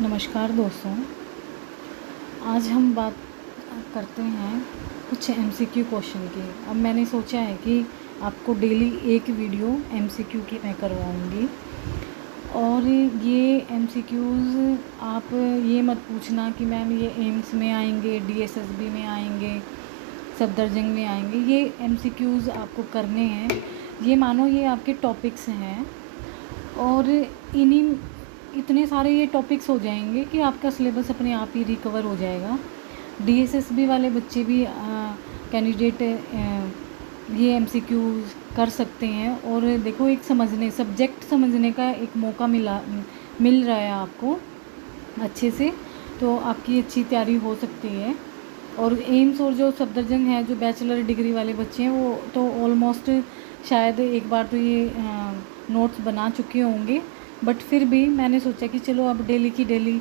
नमस्कार दोस्तों। आज हम बात करते हैं कुछ एमसीक्यू क्वेश्चन की। अब मैंने सोचा है कि आपको डेली एक वीडियो एमसीक्यू की मैं करवाऊँगी और ये एमसीक्यूज़ आप ये मत पूछना कि मैम ये एम्स में आएंगे, डीएसएसबी में आएंगे, सफदरजंग में आएंगे। ये एमसीक्यूज़ आपको करने हैं। ये मानो ये आपके टॉपिक्स हैं और इन्हीं इतने सारे ये टॉपिक्स हो जाएंगे कि आपका सिलेबस अपने आप ही रिकवर हो जाएगा। डीएसएसबी वाले बच्चे भी कैंडिडेट ये एमसीक्यूज़ कर सकते हैं। और देखो, एक सब्जेक्ट समझने का एक मौका मिल रहा है आपको अच्छे से, तो आपकी अच्छी तैयारी हो सकती है। और एम्स और जो सफदरजंग है, जो बैचलर डिग्री वाले बच्चे हैं, वो तो ऑलमोस्ट शायद एक बार तो ये नोट्स बना चुके होंगे, बट फिर भी मैंने सोचा कि चलो अब डेली की डेली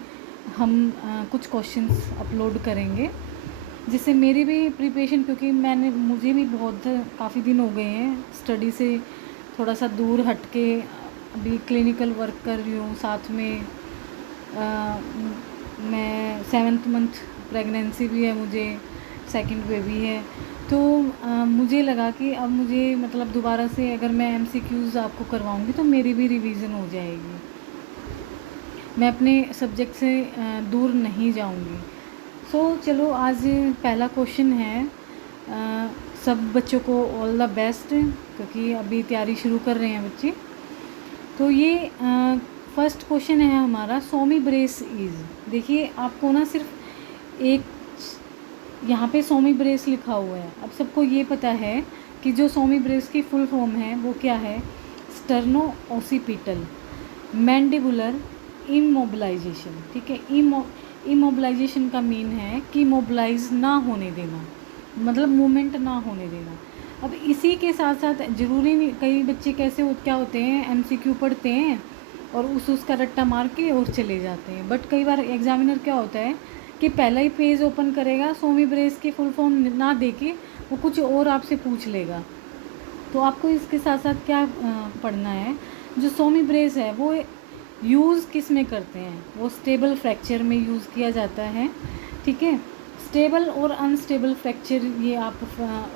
हम कुछ क्वेश्चंस अपलोड करेंगे, जिससे मेरी भी प्रिपरेशन, क्योंकि मुझे भी काफ़ी दिन हो गए हैं स्टडी से थोड़ा सा दूर हट के अभी क्लिनिकल वर्क कर रही हूँ। साथ में मैं 7th मंथ प्रेगनेंसी भी है, मुझे सेकंड बेबी है। तो मुझे लगा कि अब मुझे मतलब दोबारा से अगर मैं एमसीक्यूज़ आपको करवाऊँगी तो मेरी भी रिवीजन हो जाएगी, मैं अपने सब्जेक्ट से दूर नहीं जाऊँगी। चलो आज पहला क्वेश्चन है। सब बच्चों को ऑल द बेस्ट, क्योंकि अभी तैयारी शुरू कर रहे हैं बच्चे। तो ये फर्स्ट क्वेश्चन है हमारा, सोमी ब्रेस इज़। देखिए, आपको ना सिर्फ एक यहाँ पे सोमी ब्रेस लिखा हुआ है। अब सबको ये पता है कि जो सोमी ब्रेस की फुल फॉर्म है वो क्या है, स्टर्नो ओसिपिटल मैंडिबुलर इमोबिलाइजेशन। ठीक है, इमोबिलाइजेशन का मीन है कि मोबिलाइज ना होने देना, मतलब मूवमेंट ना होने देना। अब इसी के साथ साथ ज़रूरी नहीं, कई बच्चे क्या होते हैं, एमसीक्यू पढ़ते हैं और उसका रट्टा मार के और चले जाते हैं। बट कई बार एग्जामिनर क्या होता है कि पहला ही पेज ओपन करेगा, सोमी ब्रेस की फुल फॉर्म ना देके वो कुछ और आपसे पूछ लेगा। तो आपको इसके साथ साथ क्या पढ़ना है, जो सोमी ब्रेस है वो यूज़ किस में करते हैं, वो स्टेबल फ्रैक्चर में यूज़ किया जाता है। ठीक है, स्टेबल और अनस्टेबल फ्रैक्चर ये आप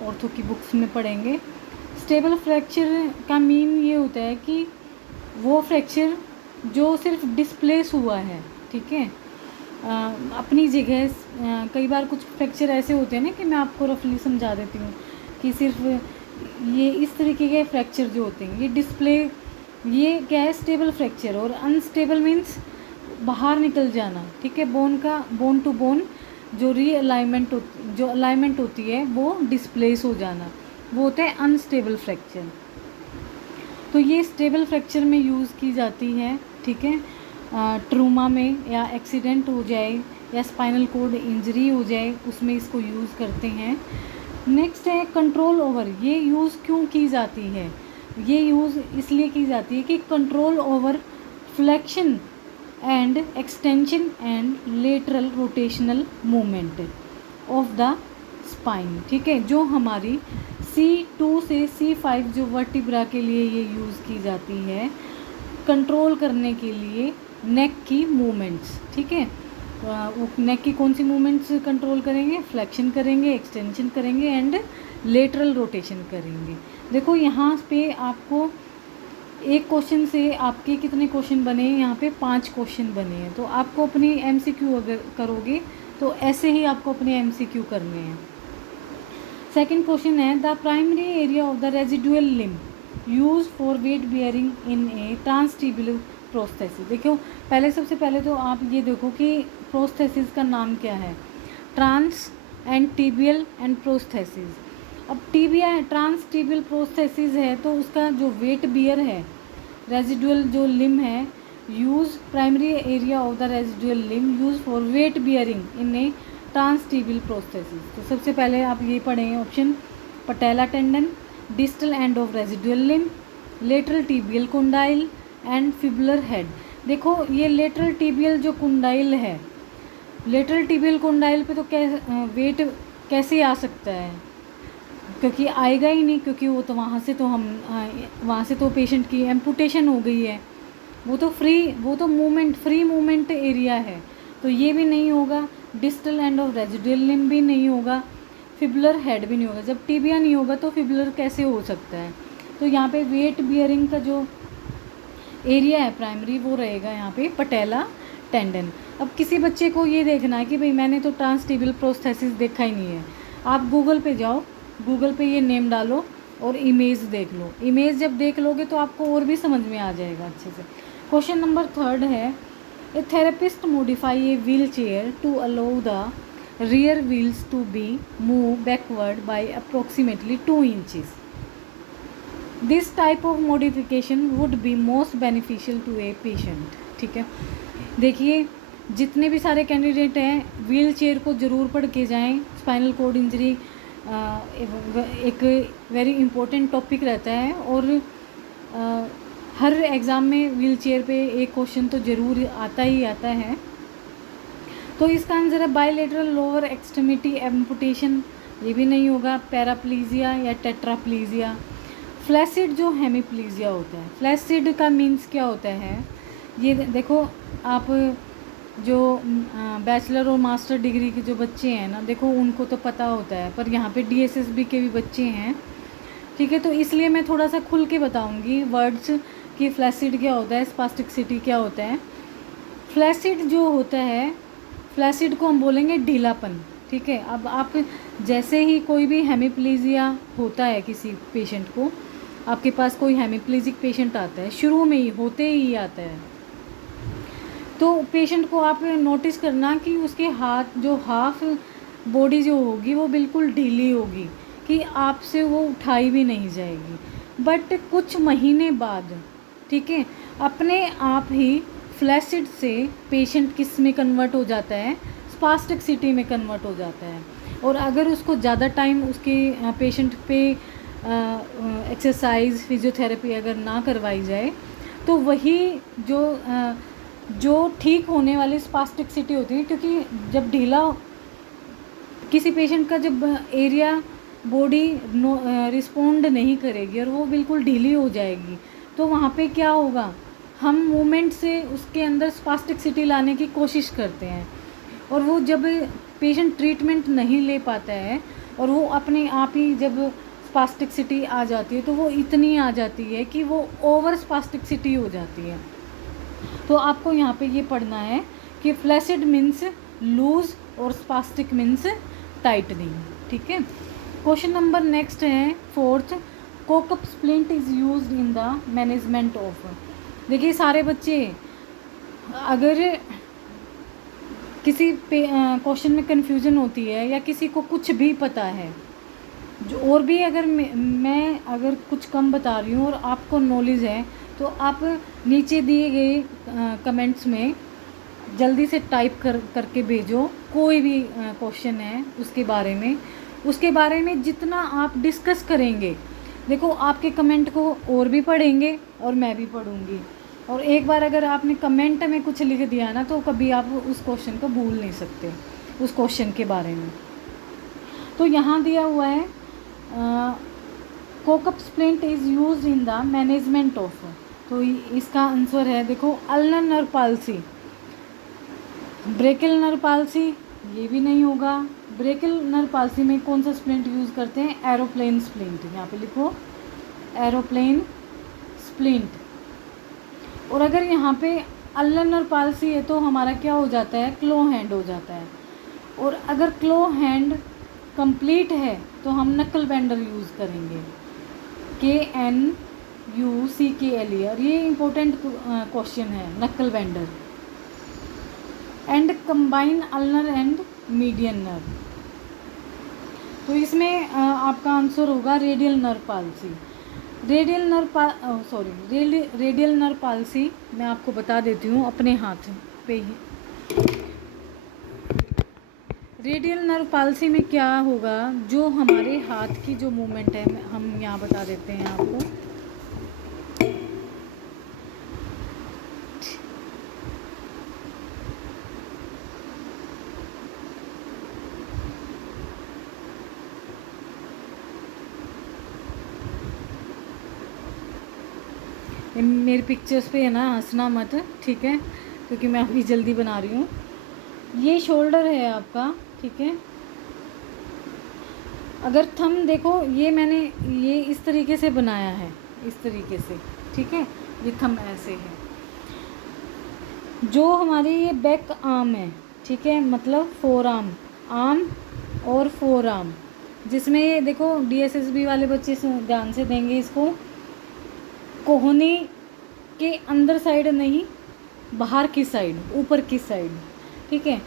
ऑर्थो की बुक्स में पढ़ेंगे। स्टेबल फ्रैक्चर का मीन ये होता है कि वो फ्रैक्चर जो सिर्फ डिस्प्लेस हुआ है, ठीक है, अपनी जगह। कई बार कुछ फ्रैक्चर ऐसे होते हैं ना, कि मैं आपको रफली समझा देती हूँ कि सिर्फ ये इस तरीके के फ्रैक्चर जो होते हैं, ये डिस्प्ले, ये क्या है, स्टेबल फ्रैक्चर। और अनस्टेबल मीन्स बाहर निकल जाना। ठीक है, बोन टू बोन जो जो अलाइनमेंट होती है वो डिस्प्लेस हो जाना, वो होता है अनस्टेबल फ्रैक्चर। तो ये स्टेबल फ्रैक्चर में यूज़ की जाती है। ठीक है, ट्रूमा में, या एक्सीडेंट हो जाए या स्पाइनल कोड इंजरी हो जाए, उसमें इसको यूज़ करते हैं। नेक्स्ट है कंट्रोल ओवर। ये यूज़ क्यों की जाती है, ये यूज़ इसलिए की जाती है कि control over flexion and extension and lateral rotational movement of the spine. ठीक है, जो हमारी C2 से C5 जो वर्टिब्रा के लिए ये यूज़ की जाती है, कंट्रोल करने के लिए नेक की मूवमेंट्स। ठीक है, वो नेक की कौन सी मूवमेंट्स कंट्रोल करेंगे, फ्लेक्शन करेंगे, एक्सटेंशन करेंगे एंड लेटरल रोटेशन करेंगे। देखो यहाँ पे आपको एक क्वेश्चन से आपके कितने क्वेश्चन बने हैं, यहाँ पे 5 क्वेश्चन बने हैं। तो आपको अपनी एमसीक्यू अगर करोगे तो ऐसे ही आपको अपने एमसीक्यू करने हैं। सेकंड क्वेश्चन है, the primary area of the residual limb use for weight bearing in a transtibial prosthesis. देखो, सबसे पहले तो आप ये देखो कि प्रोस्थेसिस का नाम क्या है, trans and tibial and prosthesis. अब ट्रांस टिबियल प्रोस्थेसिस है तो उसका जो वेट बियर है, रेजिडुअल जो लिम्ब है, use primary area of the residual limb use for weight bearing in a transtibial prosthesis. तो सबसे पहले आप ये पढ़ेंगे option, patella tendon, distal end of residual limb, lateral tibial condyle and fibular head. देखो, ये लेटरल टिबियल जो कुंडाइल है, लेटरल टिबियल कुंडाइल पे तो वेट कैसे आ सकता है, क्योंकि आएगा ही नहीं, क्योंकि वो तो वहाँ से तो पेशेंट की एम्पुटेशन हो गई है। वो तो मूवमेंट, फ्री मूवमेंट एरिया है, तो ये भी नहीं होगा। Distal end of residual limb भी नहीं होगा, फिबुलर हेड भी नहीं होगा। जब टिबिया नहीं होगा तो फिबुलर कैसे हो सकता है? तो यहाँ पे वेट बियरिंग का जो एरिया है प्राइमरी, वो रहेगा यहाँ पे पटेला टेंडन। अब किसी बच्चे को ये देखना है कि भाई मैंने तो ट्रांसटिबियल प्रोस्थेसिस देखा ही नहीं है, आप गूगल पे जाओ, गूगल पे ये नेम डालो और इमेज देख लो। इमेज जब देख लोगे तो आपको और भी समझ में आ जाएगा अच्छे से। क्वेश्चन नंबर 3 है, a therapist modify a wheelchair to allow the rear wheels to be moved backward by approximately 2 inches. This type of modification would be most beneficial to a patient. ठीक है, देखिए जितने भी सारे candidate हैं wheel chair को ज़रूर पढ़ के जाएं। स्पाइनल कॉर्ड इंजरी एक वेरी इंपॉर्टेंट टॉपिक रहता है और हर एग्ज़ाम में व्हील चेयर पे एक क्वेश्चन तो ज़रूर आता ही आता है। तो इसका आंसर है बायलेटरल लोअर एक्सट्रीमिटी एम्पुटेशन, ये भी नहीं होगा। पैराप्लीजिया या टेट्राप्लीजिया। फ्लैसिड जो हेमीप्लीजिया होता है, फ्लैसिड का मीन्स क्या होता है, ये देखो आप जो बैचलर और मास्टर डिग्री के जो बच्चे हैं ना, देखो उनको तो पता होता है, पर यहाँ पे डीएसएसबी के भी बच्चे हैं, ठीक है, तो इसलिए मैं थोड़ा सा खुल के बताऊँगी वर्ड्स कि फ्लैसिड क्या होता है, स्पास्टिसिटी क्या होता है। फ्लैसिड जो होता है, फ्लैसिड को हम बोलेंगे ढीलापन, ठीक है। अब आप जैसे ही कोई भी हेमीप्लीजिया होता है किसी पेशेंट को, आपके पास कोई हेमीप्लीजिक पेशेंट आता है, शुरू में ही होते ही आता है, तो पेशेंट को आप नोटिस करना कि उसके हाथ जो हाफ बॉडी जो होगी वो बिल्कुल ढीली होगी कि आपसे वो उठाई भी नहीं जाएगी। बट कुछ महीने बाद, ठीक है, अपने आप ही फ्लैसिड से पेशेंट किस में कन्वर्ट हो जाता है, स्पास्टिसिटी में कन्वर्ट हो जाता है। और अगर उसको ज़्यादा टाइम उसके पेशेंट पे एक्सरसाइज फिजियोथेरेपी अगर ना करवाई जाए तो वही जो ठीक होने वाली स्पास्टिसिटी होती है, क्योंकि जब ढीला किसी पेशेंट का जब एरिया बॉडी रिस्पोंड नहीं करेगी और वो बिल्कुल ढीली हो जाएगी, तो वहाँ पे क्या होगा, हम मूवमेंट से उसके अंदर स्पास्टिसिटी लाने की कोशिश करते हैं और वो जब पेशेंट ट्रीटमेंट नहीं ले पाता है और वो अपने आप ही जब स्पास्टिसिटी आ जाती है तो वो इतनी आ जाती है कि वो ओवर स्पास्टिसिटी हो जाती है। तो आपको यहाँ पे ये पढ़ना है कि फ्लैसिड मीन्स लूज और स्पास्टिक मीन्स टाइटनिंग, ठीक है। क्वेश्चन नंबर नेक्स्ट है 4th, cockup splint is used in the management of. देखिए सारे बच्चे अगर किसी क्वेश्चन में कन्फ्यूज़न होती है या किसी को कुछ भी पता है जो, और भी अगर मैं अगर कुछ कम बता रही हूँ और आपको नॉलेज है, तो आप नीचे दिए गए कमेंट्स में जल्दी से टाइप करके भेजो कोई भी क्वेश्चन है उसके बारे में जितना आप डिस्कस करेंगे। देखो आपके कमेंट को और भी पढ़ेंगे और मैं भी पढ़ूंगी, और एक बार अगर आपने कमेंट में कुछ लिख दिया ना तो कभी आप उस क्वेश्चन को भूल नहीं सकते, उस क्वेश्चन के बारे में। तो यहाँ दिया हुआ है cockup splint is used in the management of, तो इसका आंसर है देखो ulnar nerve palsy, brachial nerve palsy, ये भी नहीं होगा। ब्रेकियल नर्व पाल्सी में कौन सा स्प्लिंट यूज़ करते हैं, एरोप्लेन स्प्लिंट, यहाँ पे लिखो एरोप्लेन स्प्लिंट। और अगर यहाँ पे अल्नर नर्व पाल्सी है तो हमारा क्या हो जाता है, क्लो हैंड हो जाता है, और अगर क्लो हैंड कंप्लीट है तो हम नकल बेंडर यूज़ करेंगे, KNUCKLE, और ये इम्पोर्टेंट क्वेश्चन है, knuckle bender. And combine ulnar and median nerve, तो इसमें आपका आंसर होगा radial nerve palsy. Radial nerve palsy मैं आपको बता देती हूँ अपने हाथ पे ही। रेडियल नर्व पाल्सी में क्या होगा, जो हमारे हाथ की जो मूवमेंट है हम यहाँ बता देते हैं आपको। मेरी पिक्चर्स पे है ना हंसना मत, ठीक है, क्योंकि मैं अभी जल्दी बना रही हूँ। ये शोल्डर है आपका, ठीक है। अगर थंब देखो, ये मैंने ये इस तरीके से बनाया है, इस तरीके से, ठीक है। ये थंब ऐसे है। जो हमारी ये बैक आर्म है, ठीक है, मतलब फोर आर्म और फोर आर्म, जिसमें ये देखो डीएसएसबी वाले बच्चे ध्यान से देंगे इसको, कोहनी के अंदर साइड नहीं, बाहर की साइड, ऊपर की साइड, ठीक है।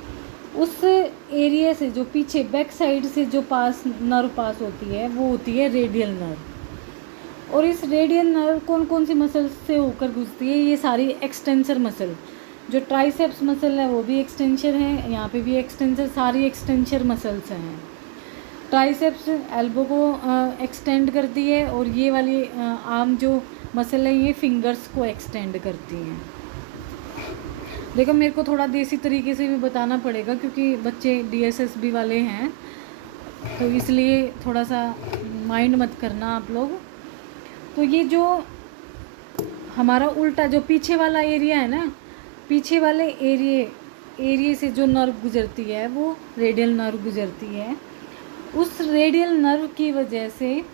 उस एरिया से जो पीछे बैक साइड से जो नर्व पास होती है वो होती है रेडियल नर्व। और इस रेडियल नर्व कौन कौन सी मसल से होकर गुजरती है? ये सारी एक्सटेंसर मसल, जो ट्राइसेप्स मसल है वो भी एक्सटेंसर है, यहाँ पे भी एक्सटेंसर, सारी एक्सटेंसर मसल्स हैं। ट्राइसेप्स एल्बो को एक्सटेंड करती है, और ये वाली आर्म जो मसल है ये फिंगर्स को एक्सटेंड करती हैं। देखो मेरे को थोड़ा देसी तरीके से भी बताना पड़ेगा क्योंकि बच्चे डीएसएसबी वाले हैं, तो इसलिए थोड़ा सा माइंड मत करना आप लोग। तो ये जो हमारा उल्टा जो पीछे वाला एरिया है ना, पीछे वाले एरिया से जो नर्व गुजरती है वो रेडियल नर्व गुजरती है। उस रेडियल नर्व की वजह से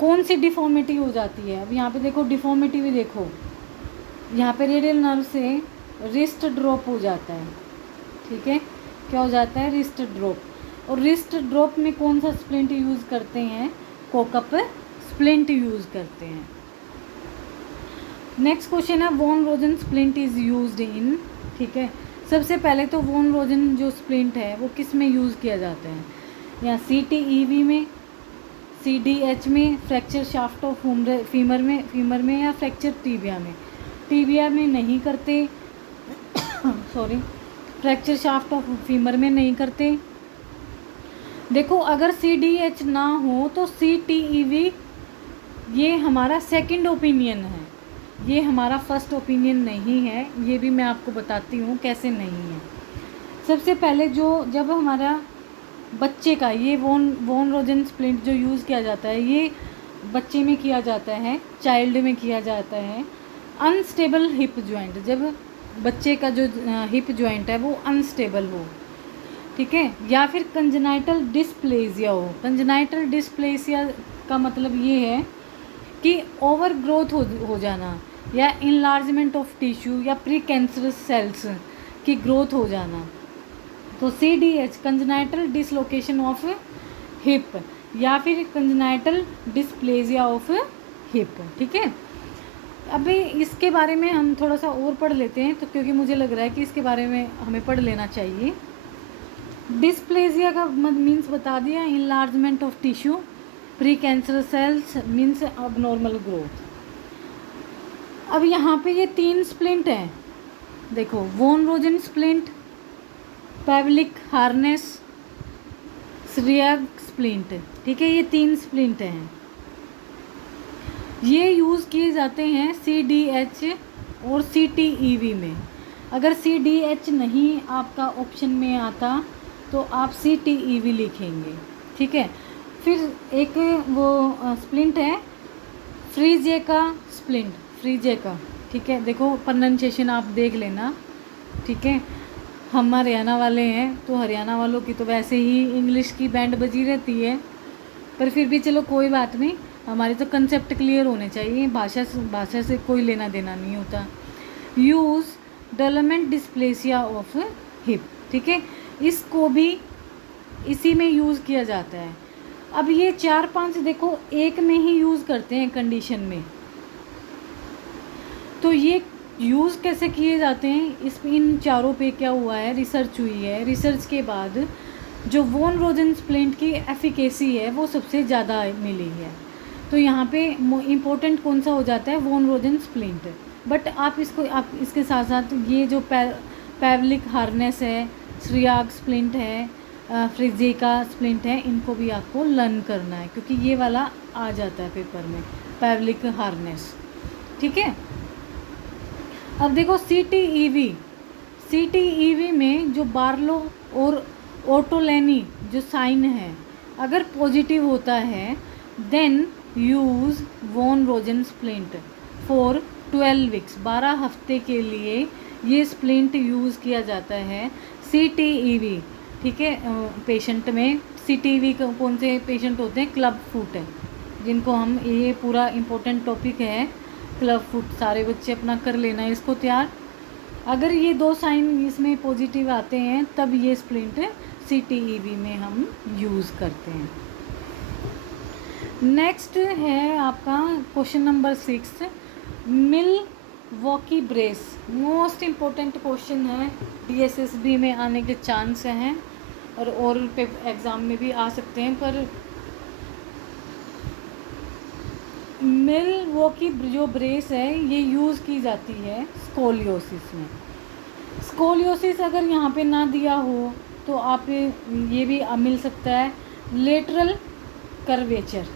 कौन सी डिफॉर्मिटी हो जाती है? अब यहाँ पे देखो डिफॉर्मिटी भी देखो, यहाँ पे रेडियल नर्व से रिस्ट ड्रॉप हो जाता है, ठीक है। क्या हो जाता है? Wrist drop. और रिस्ट ड्रॉप में कौन सा स्प्लिंट यूज़ करते हैं? कोकअप स्प्लिंट यूज़ करते हैं। नेक्स्ट क्वेश्चन है von Rosen splint is used in, ठीक है। सबसे पहले तो वॉन रोजन जो स्प्लिंट है वो किस में यूज़ किया जाता है? या CTEV में, CDH में, फ्रैक्चर शाफ्ट ऑफ फीमर में या फ्रैक्चर टीबिया में? टीबिया में नहीं करते, sorry, fracture shaft of femur में नहीं करते। देखो अगर CDH ना हो तो CTEV ये हमारा सेकंड ओपिनियन है, ये हमारा फर्स्ट ओपिनियन नहीं है। ये भी मैं आपको बताती हूँ कैसे नहीं है। सबसे पहले जब हमारा बच्चे का ये वॉन रोजन स्प्लिंट जो यूज़ किया जाता है ये बच्चे में किया जाता है, चाइल्ड में किया जाता है। अनस्टेबल हिप जॉइंट, जब बच्चे का जो हिप जॉइंट है वो अनस्टेबल हो, ठीक है, या फिर कंजेनाइटल डिस्प्लेसिया हो। कंजेनाइटल डिस्प्लेसिया का मतलब ये है कि ओवर ग्रोथ हो जाना, या इनलार्जमेंट ऑफ टिश्यू, या प्री कैंसरस सेल्स की ग्रोथ हो जाना। तो CDH congenital dislocation of hip, या फिर कंजेनाइटल डिस्प्लेसिया ऑफ हिप, ठीक है। अभी इसके बारे में हम थोड़ा सा और पढ़ लेते हैं, तो क्योंकि मुझे लग रहा है कि इसके बारे में हमें पढ़ लेना चाहिए। डिस्प्लेसिया का मीन्स बता दिया, enlargement of tissue, pre cancer cells means abnormal growth. अब यहाँ पे ये 3 स्प्लिंट हैं, देखो von Rosen splint, पेवलिक harness, श्रियाग splint, ठीक है। ये 3 स्प्लिंट हैं, ये यूज़ किए जाते हैं CDH और CTEV में। अगर CDH नहीं आपका ऑप्शन में आता तो आप CTEV लिखेंगे, ठीक है। फिर एक वो स्प्लिंट है फ्रीजेका स्प्लिंट, फ्रीजेका, ठीक है। देखो प्रोनाउंसिएशन आप देख लेना, ठीक है। हम हरियाणा वाले हैं तो हरियाणा वालों की तो वैसे ही इंग्लिश की बैंड बजी रहती है, पर फिर भी चलो कोई बात नहीं, हमारे तो कंसेप्ट क्लियर होने चाहिए, भाषा से कोई लेना देना नहीं होता। Use development dysplasia of hip, ठीक है, इसको भी इसी में यूज़ किया जाता है। अब ये 4-5 देखो एक में ही यूज़ करते हैं कंडीशन में, तो ये यूज़ कैसे किए जाते हैं? इन चारों पे क्या हुआ है, रिसर्च हुई है। रिसर्च के बाद जो वॉन रोजन स्प्लिंट की एफिकेसी है वो सबसे ज़्यादा मिली है। तो यहाँ पे इम्पोर्टेंट कौन सा हो जाता है? Von Rosen splint. बट आप इसके साथ साथ ये जो पेवलिक हार्नेस है, श्रियाग स्प्लिंट है, फ्रिजेका स्प्लिंट है, इनको भी आपको लर्न करना है क्योंकि ये वाला आ जाता है पेपर में, पेवलिक हार्नेस, ठीक है। अब देखो CTEV में जो बार्लो और ओटोलेनी जो साइन है अगर पॉजिटिव होता है then use von Rosen splint for 12 weeks, 12 हफ्ते के लिए ये स्प्लिंट यूज़ किया जाता है CTEV, ठीक है। पेशेंट में CTEV कौन से पेशेंट होते हैं? क्लब फुट है, जिनको हम, ये पूरा इम्पोर्टेंट टॉपिक है क्लब फुट, सारे बच्चे अपना कर लेना है इसको तैयार। अगर ये 2 साइन इसमें पॉजिटिव आते हैं तब ये स्प्लिंट CTEV में हम यूज़ करते हैं। नेक्स्ट है आपका question number 6, Milwaukee brace. Most important question है, DSSB में आने के चांस हैं और ओरल पे एग्ज़ाम में भी आ सकते हैं। पर मिलवॉकी जो ब्रेस है ये यूज़ की जाती है स्कोलियोसिस में। स्कोलियोसिस अगर यहाँ पे ना दिया हो तो आप ये भी मिल सकता है लेटरल कर्वेचर,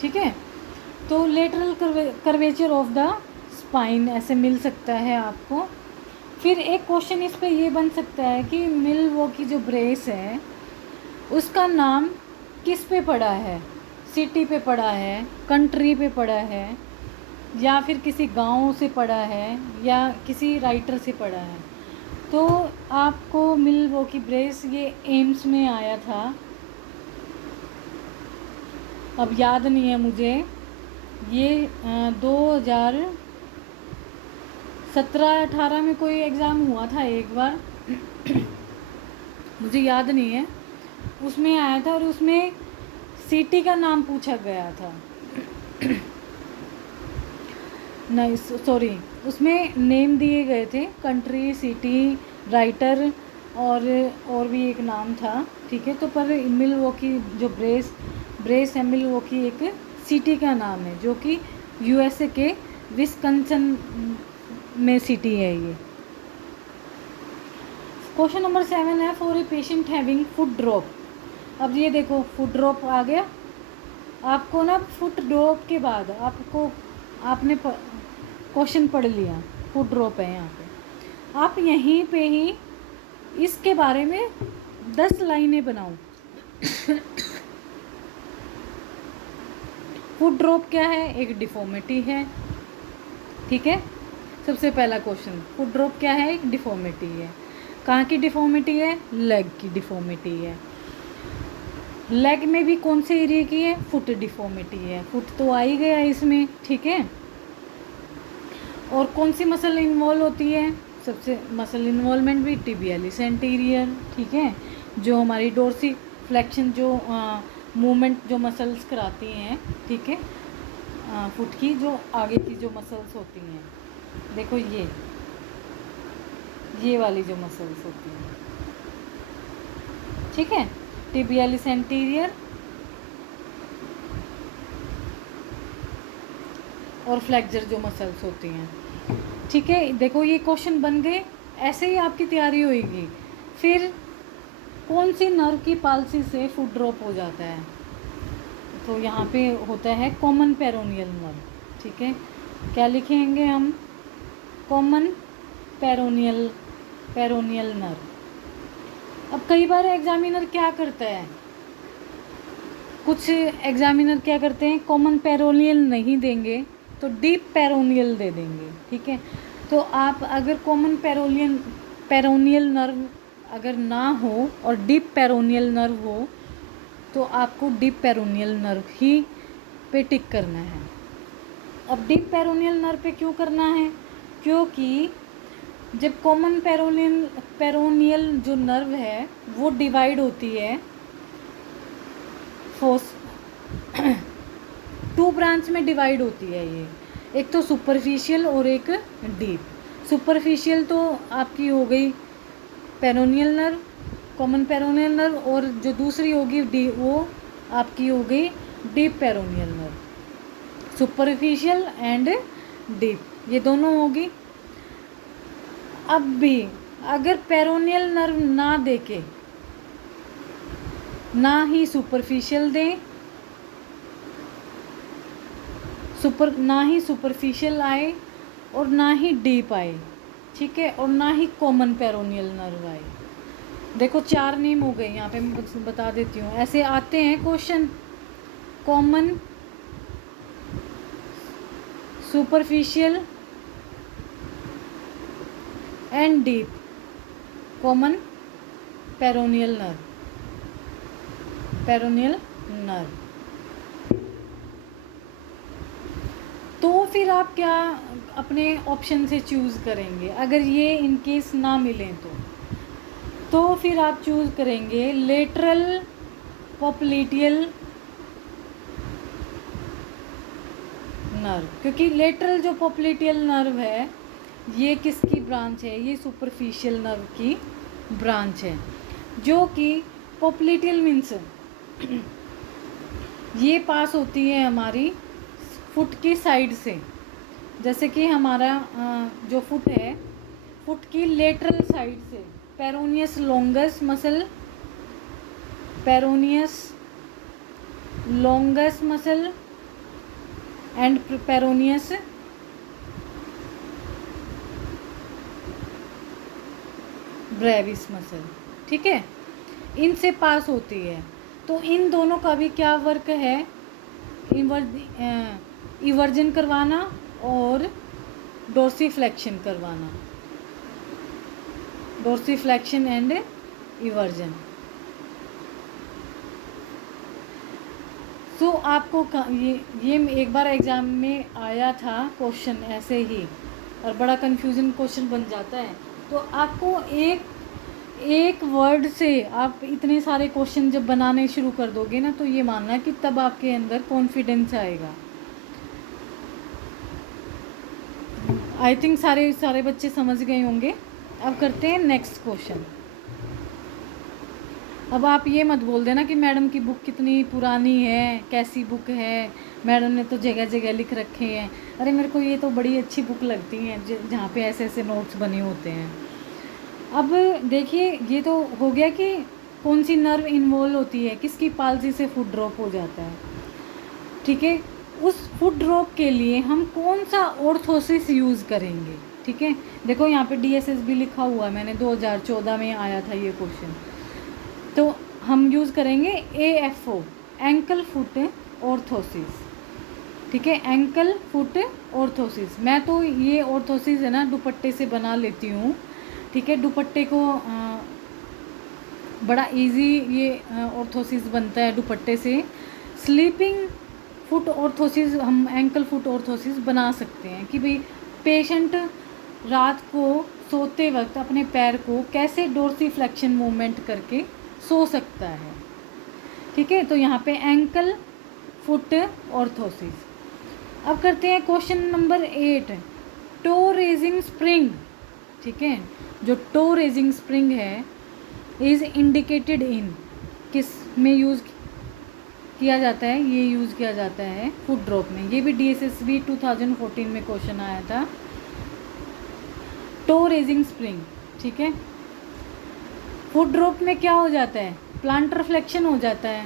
ठीक है। तो lateral curvature of the spine ऐसे मिल सकता है आपको। फिर एक क्वेश्चन इस पे ये बन सकता है कि मिलवॉकी जो ब्रेस है उसका नाम किस पे पड़ा है? सिटी पे पड़ा है, कंट्री पे पड़ा है, या फिर किसी गांव से पड़ा है, या किसी राइटर से पड़ा है? तो आपको मिलवॉकी ब्रेस ये एम्स में आया था, अब याद नहीं है मुझे, ये 2017-18 में कोई एग्ज़ाम हुआ था एक बार मुझे याद नहीं है, उसमें आया था और उसमें सिटी का नाम पूछा गया था नहीं सॉरी, उसमें नेम दिए गए थे, कंट्री, सिटी, राइटर और भी एक नाम था, ठीक है। तो पर मिलवॉकी जो ब्रेस है मिलवॉकी एक सिटी का नाम है जो कि USA के विस्कंसन में सिटी है ये। क्वेश्चन नंबर 7 है, for a patient having foot drop. अब ये देखो फुट ड्रॉप आ गया आपको ना, फुट ड्रॉप के बाद आपने क्वेश्चन पढ़ लिया, फुट ड्रॉप है यहाँ पे, आप यहीं पे ही इसके बारे में 10 लाइनें बनाओ। फुट ड्रॉप क्या है? एक डिफॉर्मिटी है, ठीक है। सबसे पहला क्वेश्चन, फुट ड्रॉप क्या है? एक डिफॉर्मिटी है। कहाँ की डिफॉर्मिटी है? लेग की डिफॉर्मिटी है। लेग में भी कौन से एरिया की है? फुट डिफॉर्मिटी है। फुट तो आ ही गया इसमें, ठीक है। और कौन सी मसल इन्वॉल्व होती है? सबसे मसल इन्वॉल्वमेंट भी टिबियालिस एंटीरियर, ठीक है, जो हमारी डोर्सी फ्लेक्शन जो मूवमेंट जो मसल्स कराती हैं, ठीक है, फुट की जो आगे की जो मसल्स होती हैं, देखो ये वाली जो मसल्स होती हैं, ठीक है, टिबियालिस एंटीरियर और फ्लेक्सर जो मसल्स होती हैं, ठीक है। देखो ये क्वेश्चन बन गए, ऐसे ही आपकी तैयारी होएगी। फिर कौन सी नर्व की पाल्सी से फुट ड्रॉप हो जाता है? तो यहाँ पे होता है कॉमन पेरोनियल नर्व, ठीक है। क्या लिखेंगे हम? Common peroneal nerve. अब कई बार एग्जामिनर क्या करता है, कुछ एग्जामिनर क्या करते हैं, कॉमन पेरोनियल नहीं देंगे तो डीप पेरोनियल दे देंगे, ठीक है। तो आप अगर कॉमन पेरोनियल नर्व अगर ना हो और डीप पेरोनियल नर्व हो तो आपको डीप पेरोनियल नर्व ही पे टिक करना है। अब डीप पेरोनियल नर्व पे क्यों करना है? क्योंकि जब कॉमन पेरोनियल जो नर्व है वो डिवाइड होती है फोर्स 2 ब्रांच में डिवाइड होती है ये, एक तो सुपरफिशियल और एक डीप। सुपरफिशियल तो आपकी हो गई peroneal nerve, common peroneal nerve, और जो दूसरी होगी वो आपकी हो गई deep peroneal nerve. Superficial and deep ये दोनों होगी। अब भी अगर पेरोनियल नर्व ना देके, ना ही सुपरफिशियल दें, ना ही सुपरफिशियल आए और ना ही डीप आए, ठीक है, और ना ही कॉमन पेरोनियल नर्व आए। देखो 4 नेम हो गए यहाँ पे, मैं बता देती हूँ, ऐसे आते हैं question. Common superficial and deep common peroneal nerve. तो फिर आप क्या अपने ऑप्शन से चूज़ करेंगे? अगर ये इन केस ना मिलें तो फिर आप चूज़ करेंगे लेटरल पॉप्लिटियल नर्व, क्योंकि लेटरल जो पॉप्लिटियल नर्व है ये किसकी ब्रांच है? ये सुपरफिशियल नर्व की ब्रांच है, जो कि पॉप्लिटियल मीन्स ये पास होती है हमारी फुट की साइड से। जैसे कि हमारा जो फुट है, फुट की लेटरल साइड से peroneus longus muscle and peroneus Brevis muscle, ठीक है, इनसे पास होती है। तो इन दोनों का भी क्या वर्क है? इवर्जन करवाना और डोर्सीफ्लेक्शन करवाना, डोर्सीफ्लेक्शन एंड इवर्जन। तो आपको ये एक बार एग्ज़ाम में आया था क्वेश्चन ऐसे ही, और बड़ा कंफ्यूजन क्वेश्चन बन जाता है। तो आपको एक वर्ड से आप इतने सारे क्वेश्चन जब बनाने शुरू कर दोगे ना, तो ये मानना कि तब आपके अंदर कॉन्फिडेंस आएगा। आई थिंक सारे बच्चे समझ गए होंगे। अब करते हैं नेक्स्ट क्वेश्चन। अब आप ये मत बोल देना कि मैडम की बुक कितनी पुरानी है, कैसी बुक है, मैडम ने तो जगह जगह लिख रखे हैं। अरे मेरे को ये तो बड़ी अच्छी बुक लगती हैं जहाँ पे ऐसे ऐसे नोट्स बने होते हैं। अब देखिए, ये तो हो गया कि कौन सी नर्व इन्वॉल्व होती है, किसकी पाल्सी से फुट ड्रॉप हो जाता है, ठीक है। उस फुट ड्रॉप के लिए हम कौन सा ऑर्थोसिस यूज़ करेंगे, ठीक है। देखो यहाँ पे DSS भी लिखा हुआ है, मैंने 2014 में आया था ये क्वेश्चन। तो हम यूज़ करेंगे AFO, एंकल फुट ऑर्थोसिस, ठीक है, एंकल फुट ऑर्थोसिस। मैं तो ये ऑर्थोसिस है ना दुपट्टे से बना लेती हूँ, ठीक है। दुपट्टे को बड़ा इजी ये ऑर्थोसिस बनता है दुपट्टे से। स्लीपिंग फुट ऑर्थोसिस हम एंकल फुट ऑर्थोसिस बना सकते हैं कि भाई पेशेंट रात को सोते वक्त अपने पैर को कैसे डोर्सीफ्लेक्शन मूवमेंट करके सो सकता है, ठीक है। तो यहाँ पे एंकल फुट ऑर्थोसिस। अब करते हैं question number 8, toe raising spring, ठीक है। जो टो रेजिंग स्प्रिंग है इज़ इंडिकेटेड इन, किस में यूज़ किया जाता है? ये यूज़ किया जाता है फुट ड्रॉप में। ये भी DSSB 2014 में क्वेश्चन आया था, टो रेजिंग स्प्रिंग, ठीक है। फुट ड्रॉप में क्या हो जाता है? प्लांटर फ्लेक्शन हो जाता है।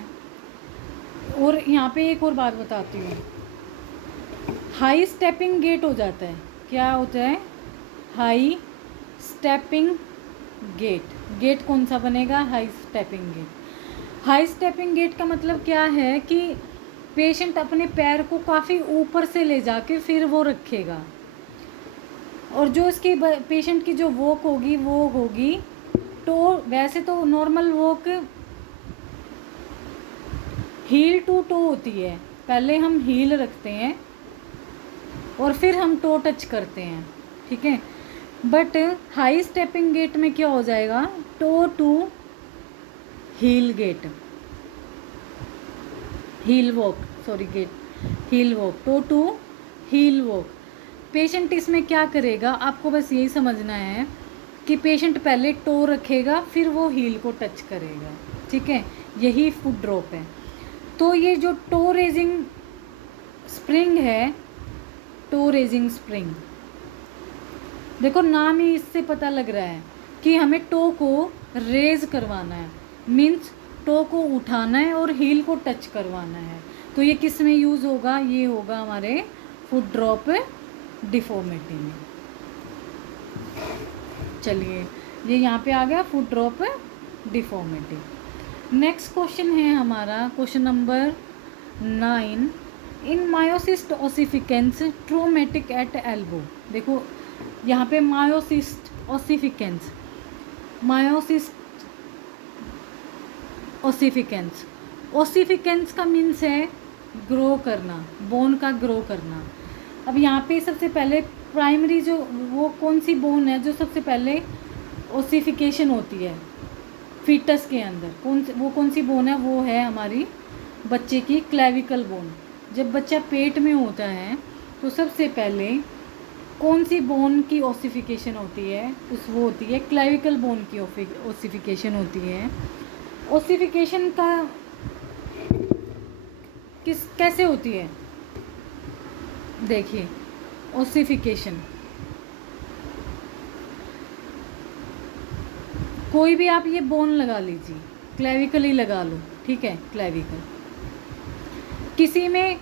और यहाँ पे एक और बात बताती हूँ, हाई स्टेपिंग गेट हो जाता है। क्या होता है? High stepping gate. गेट कौन सा बनेगा? High stepping gait. High stepping gait का मतलब क्या है कि पेशेंट अपने पैर को काफ़ी ऊपर से ले जाके फिर वो रखेगा, और जो इसकी पेशेंट की जो वॉक होगी वो होगी तो वैसे तो normal walk heel to toe होती है। पहले हम हील रखते हैं और फिर हम टो टच करते हैं, ठीक है। बट हाई स्टेपिंग गेट में क्या हो जाएगा? Toe to heel gait, heel walk, sorry gait, heel walk, toe to heel walk. Patient इसमें क्या करेगा? आपको बस यही समझना है कि पेशेंट पहले टो रखेगा फिर वो हील को टच करेगा, ठीक है। यही फुट ड्रॉप है। तो ये जो टो रेजिंग स्प्रिंग है, टो रेजिंग स्प्रिंग, देखो नाम ही इससे पता लग रहा है कि हमें टो को रेज करवाना है, मीन्स टो को उठाना है और हील को टच करवाना है। तो ये किस में यूज़ होगा? ये होगा हमारे फुट ड्रॉप डिफॉर्मिटी में। चलिए, ये यहाँ पे आ गया foot drop deformity. Next question है हमारा question number 9, in myositis ossificans traumatic at elbow. देखो यहाँ पे myositis ossificans, myositis ossificans, ossificans का मीन्स है ग्रो करना, बोन का ग्रो करना। अब यहाँ पे सबसे पहले प्राइमरी जो वो कौन सी बोन है जो सबसे पहले ओसिफिकेशन होती है फीटस के अंदर, कौन सी बोन है? वो है हमारी बच्चे की क्लेविकल बोन। जब बच्चा पेट में होता है तो सबसे पहले कौन सी बोन की ओसिफिकेशन होती है? वो होती है क्लेविकल बोन की ओसिफिकेशन होती है। ओसिफिकेशन का कैसे होती है? देखिए ओसिफिकेशन, कोई भी आप ये बोन लगा लीजिए, क्लेविकल ही लगा लो, ठीक है, क्लेविकल। किसी में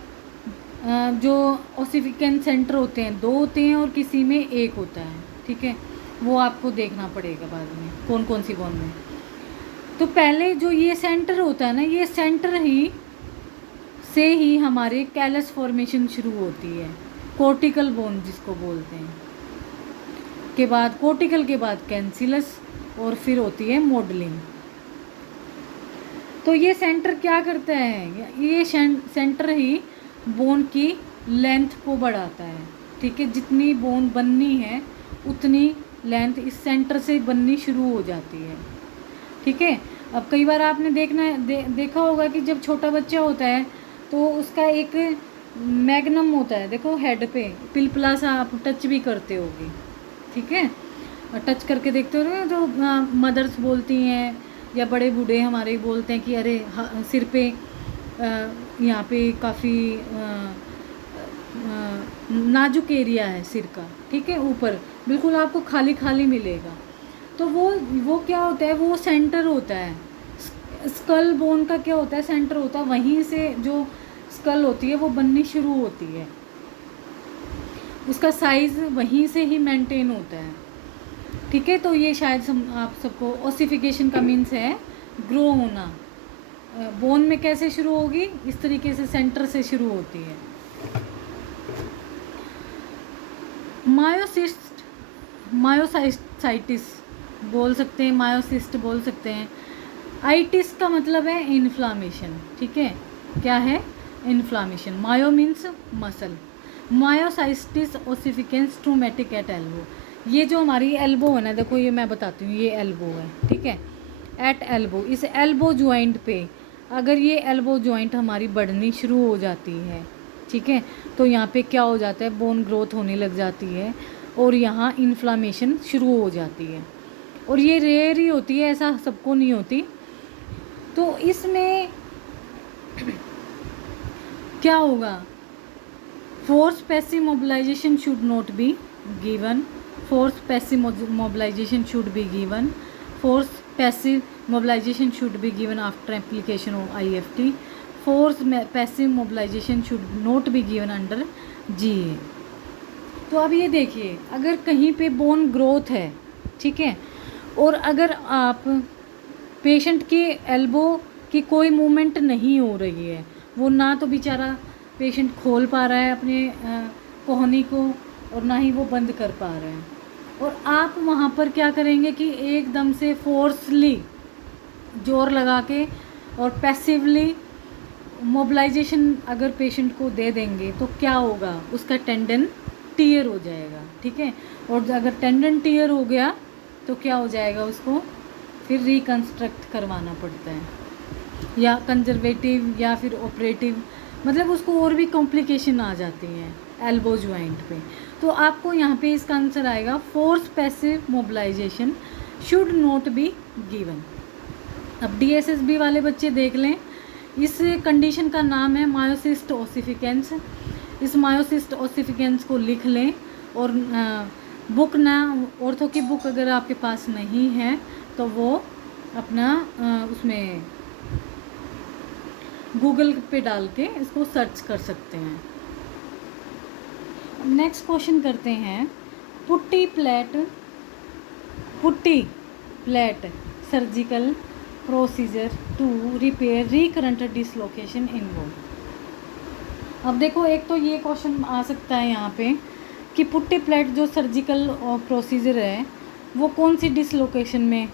जो ओसिफिकेंट सेंटर होते हैं 2 होते हैं और किसी में 1 होता है, ठीक है, वो आपको देखना पड़ेगा बाद में कौन कौन सी बोन में। तो पहले जो ये सेंटर होता है ना, ये सेंटर ही से ही हमारे कैलस फॉर्मेशन शुरू होती है, कोर्टिकल बोन जिसको बोलते हैं, के बाद कोर्टिकल के बाद कैंसिलस और फिर होती है मॉडलिंग। तो ये सेंटर क्या करता है? ये सेंटर ही बोन की लेंथ को बढ़ाता है, ठीक है, जितनी बोन बननी है उतनी लेंथ इस सेंटर से बननी शुरू हो जाती है, ठीक है। अब कई बार आपने देखा होगा कि जब छोटा बच्चा होता है तो उसका एक मैग्नम होता है, देखो हेड पे पिलपिला सा, आप टच भी करते होगे, ठीक है, टच करके देखते हो तो मदर्स बोलती हैं या बड़े बूढ़े हमारे बोलते हैं कि अरे सिर पे यहाँ पे काफ़ी नाजुक एरिया है सिर का, ठीक है, ऊपर बिल्कुल आपको खाली खाली मिलेगा। तो वो क्या होता है? वो सेंटर होता है, स्कल बोन का क्या होता है? सेंटर होता है, वहीं से जो स्कल होती है वो बननी शुरू होती है, उसका साइज़ वहीं से ही मेंटेन होता है, ठीक है। तो ये शायद आप सबको ओसिफिकेशन का मीन्स है ग्रो होना। बोन में कैसे शुरू होगी? इस तरीके से सेंटर से शुरू होती है। मायोसिस्ट, मायोसाइटिस बोल सकते हैं, मायोसिस्ट बोल सकते हैं। आइटिस का मतलब है इन्फ्लामेशन, ठीक है, क्या है? Inflammation. Myo means muscle, myositis ossificans traumatic at elbow. ये जो हमारी एल्बो है ना, देखो ये मैं बताती हूँ, ये एल्बो है, ठीक है, एट एल्बो, इस एल्बो जॉइंट पे अगर ये एल्बो जॉइंट हमारी बढ़नी शुरू हो जाती है, ठीक है, तो यहाँ पे क्या हो जाता है? बोन ग्रोथ होने लग जाती है और यहाँ इन्फ्लामेशन शुरू हो जाती है, और ये रेयर ही होती है, ऐसा सबको नहीं होती। तो इसमें क्या होगा? Force passive mobilization should not be given, force passive mobilization should be given, force passive mobilization should be given after application of IFT, force passive mobilization should not be given under GA। तो अब ये देखिए, अगर कहीं पे bone growth है, ठीक है, और अगर आप पेशेंट के एल्बो की कोई मूवमेंट नहीं हो रही है, वो ना तो बेचारा पेशेंट खोल पा रहा है अपने कोहनी को और ना ही वो बंद कर पा रहे हैं, और आप वहाँ पर क्या करेंगे कि एकदम से फोर्सली जोर लगा के और पैसिवली मोबिलाइजेशन अगर पेशेंट को दे देंगे तो क्या होगा? उसका टेंडन टीयर हो जाएगा, ठीक है, और अगर टेंडन टीयर हो गया तो क्या हो जाएगा? उसको फिर रिकन्स्ट्रक्ट करवाना पड़ता है, या कंजर्वेटिव या फिर ऑपरेटिव, मतलब उसको और भी कॉम्प्लिकेशन आ जाती हैं एल्बो जॉइंट पे। तो आपको यहाँ पे इसका आंसर आएगा force passive mobilization should not be given. अब DSSB वाले बच्चे देख लें, इस कंडीशन का नाम है मायोसिस्ट ओसिफिकेंस। इस मायोसिस्ट ओसिफिकेंस को लिख लें, और बुक ना, ऑर्थो की बुक अगर आपके पास नहीं है तो वो अपना उसमें गूगल पे डाल के इसको सर्च कर सकते हैं। नेक्स्ट क्वेश्चन करते हैं, Putti Platt surgical procedure to repair recurrent dislocation in bone. अब देखो, एक तो ये क्वेश्चन आ सकता है यहाँ पे कि पुट्टी प्लेट जो सर्जिकल प्रोसीजर है वो कौन सी डिसलोकेशन में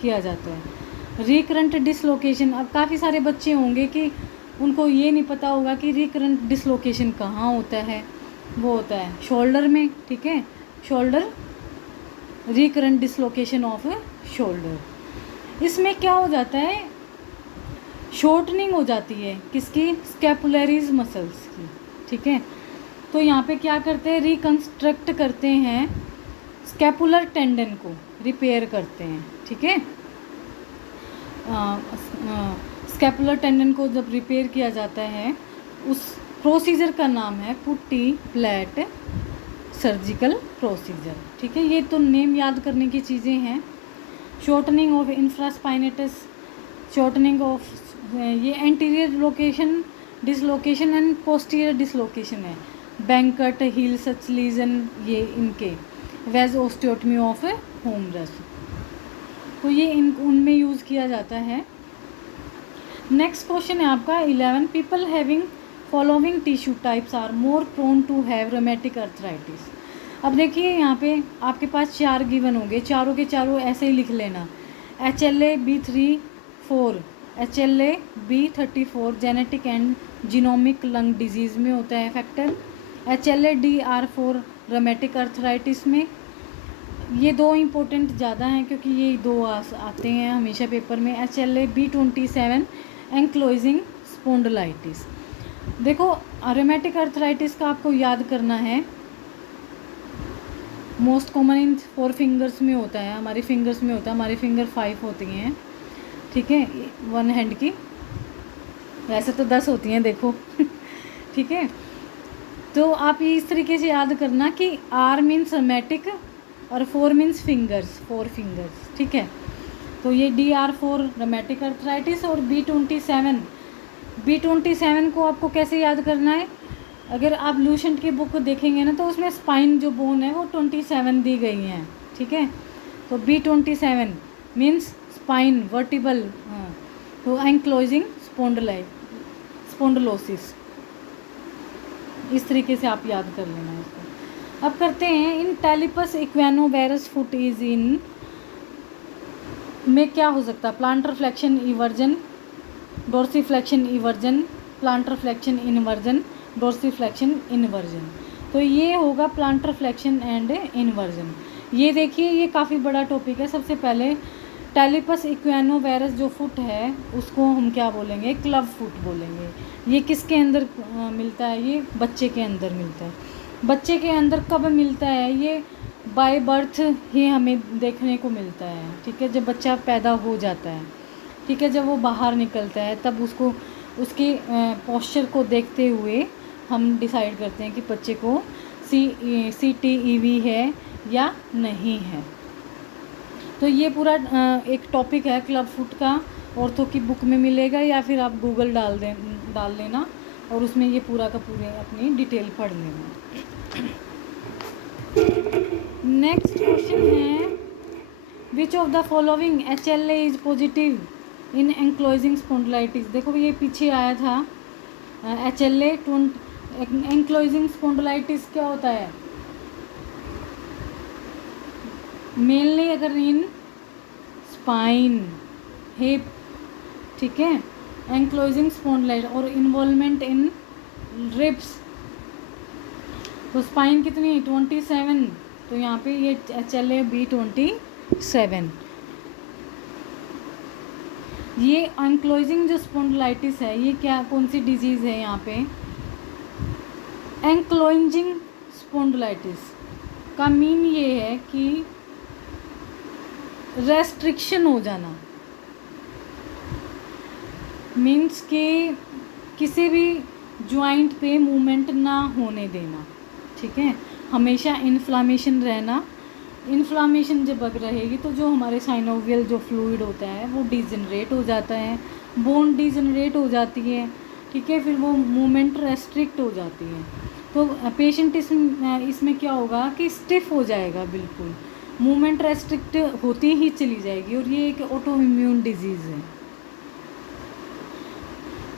किया जाता है। रिकरेंट डिसलोकेशन, अब काफ़ी सारे बच्चे होंगे कि उनको ये नहीं पता होगा कि रिकरेंट डिसलोकेशन कहाँ होता है। वो होता है शोल्डर में, ठीक है, shoulder, recurrent dislocation off shoulder. इसमें क्या हो जाता है, शॉर्टनिंग हो जाती है किसकी, स्कैपुलरीज मसल्स की, ठीक है। तो यहाँ पे क्या करते हैं, रिकंस्ट्रक्ट करते हैं, स्कैपुलर टेंडन को रिपेयर करते हैं, ठीक है। स्कैपुलर टेंडन को जब रिपेयर किया जाता है उस प्रोसीजर का नाम है पुट्टी प्लेट सर्जिकल प्रोसीजर, ठीक है। ये तो नेम याद करने की चीज़ें हैं। Shortening of infraspinatus, shortening of, ये anterior location dislocation and posterior dislocation है। बैंकट, हील सच लीजन, ये इनके वेज ओस्टियोटमी ऑफ होमरस, तो ये उनमें यूज़ किया जाता है। नेक्स्ट क्वेश्चन है आपका 11, people having following tissue types are more prone to have rheumatic arthritis. अब देखिए यहाँ पे आपके पास 4 गिवन होंगे, चारों के चारों ऐसे ही लिख लेना। HLA-B34, HLA-B34 genetic and genomic lung disease में होता है फैक्टर। HLA-DR4 रोमेटिक अर्थराइटिस में। ये दो इम्पोर्टेंट ज़्यादा हैं क्योंकि ये दो आते हैं हमेशा पेपर में। HLA-B27 ankylosing spondylitis. देखो, रोमेटिक अर्थराइटिस का आपको याद करना है, मोस्ट कॉमन इन 4 फिंगर्स में होता है, हमारी फिंगर्स में होता है, हमारी फिंगर 5 होती हैं, ठीक है, 1 हैंड की, वैसे तो 10 होती हैं देखो ठीक है। तो आप ये इस तरीके से याद करना कि R मीन्स रोमेटिक और 4 मीन्स फिंगर्स, 4 फिंगर्स, ठीक है। तो ये DR4 रोमेटिक अर्थराइटिस और B27 को आपको कैसे याद करना है, अगर आप लूसेंट की बुक देखेंगे ना तो उसमें स्पाइन जो बोन है वो 27 दी गई हैं, ठीक है। तो B27 मीन्स स्पाइन वर्टिबल, तो एंक्लोजिंग स्पोंडलोसिस, इस तरीके से आप याद कर लेना इसको। अब करते हैं इन टैलिपस इक्वेनोवेरस फुट इज इन में क्या हो सकता है, plantar flexion eversion, dorsiflexion eversion, plantar flexion inversion, dorsiflexion inversion. तो ये होगा प्लांटर फ्लेक्शन एंड इनवर्जन। ये देखिए, ये काफ़ी बड़ा टॉपिक है। सबसे पहले टैलिपस इक्वेनोवेरस जो फुट है उसको हम क्या बोलेंगे, क्लब फुट बोलेंगे। ये किसके अंदर मिलता है, ये बच्चे के अंदर मिलता है। बच्चे के अंदर कब मिलता है, ये बाय बर्थ ही हमें देखने को मिलता है, ठीक है, जब बच्चा पैदा हो जाता है, ठीक है, जब वो बाहर निकलता है तब उसको उसके पोस्चर को देखते हुए हम डिसाइड करते हैं कि बच्चे को CTEV है या नहीं है। तो ये पूरा एक टॉपिक है क्लब फुट का, ऑर्थो की बुक में मिलेगा या फिर आप गूगल डाल लेना और उसमें ये पूरा का पूरे अपनी डिटेल पढ़ लेना। नेक्स्ट क्वेश्चन है, which of the following HLA is positive in ankylosing spondylitis. देखो ये पीछे आया था HLA एंक्लोजिंग स्पोंडलाइटिस क्या होता है, मेनली अगर इन स्पाइन, हिप, ठीक है, एंक्लोजिंग स्पोंडलाइट और इन्वॉल्वमेंट इन रिब्स। तो स्पाइन कितनी 27, तो यहाँ पे ये HLA-B27। ये एंक्लोजिंग जो स्पोंडलाइटिस है ये क्या, कौन सी डिजीज़ है यहाँ पे, एंक्लोजिंग स्पोंडलाइटिस का मीन ये है कि रेस्ट्रिक्शन हो जाना, मीन्स कि किसी भी जॉइंट पे मूवमेंट ना होने देना, ठीक है, हमेशा इन्फ्लामेशन रहना। इन्फ्लामेशन जब रहेगी तो जो हमारे साइनोवियल जो फ्लूइड होता है वो डिजनरेट हो जाता है, बोन डिजनरेट हो जाती है, ठीक है, फिर वो मूवमेंट रेस्ट्रिक्ट हो जाती है। तो पेशेंट इसमें क्या होगा कि स्टिफ हो जाएगा, बिल्कुल मूवमेंट रेस्ट्रिक्ट होती ही चली जाएगी और ये एक ऑटो इम्यून डिजीज़ है।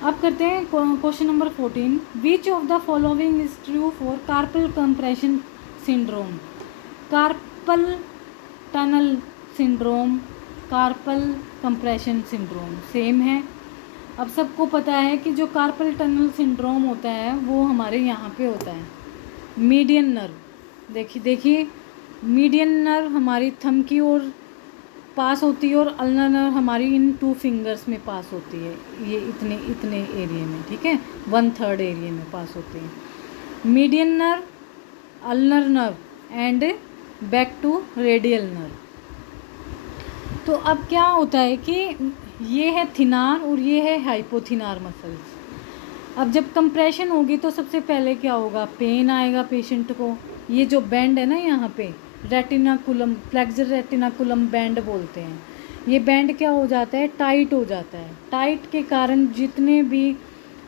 अब करते हैं question number 14। Which of the following is true for carpal compression syndrome. Carpal tunnel syndrome, carpal compression syndrome same है। अब सबको पता है कि जो कार्पल टनल सिंड्रोम होता है वो हमारे यहाँ पे होता है मीडियन नर्व। देखिए मीडियन नर्व हमारी थंब की ओर पास होती है और अल्नर नर्व हमारी इन 2 फिंगर्स में पास होती है, ये इतने इतने एरिया में, ठीक है, 1/3 एरिया में पास होती है median nerve, ulnar nerve and back to radial nerve. तो अब क्या होता है कि ये है थिनार और ये है हाइपोथिनार मसल्स। अब जब कंप्रेशन होगी तो सबसे पहले क्या होगा, पेन आएगा पेशेंट को। ये जो बैंड है ना यहाँ पे रेटिनाकुलम, फ्लेक्सर रेटिनाकुलम बैंड बोलते हैं, ये बैंड क्या हो जाता है, टाइट हो जाता है। टाइट के कारण जितने भी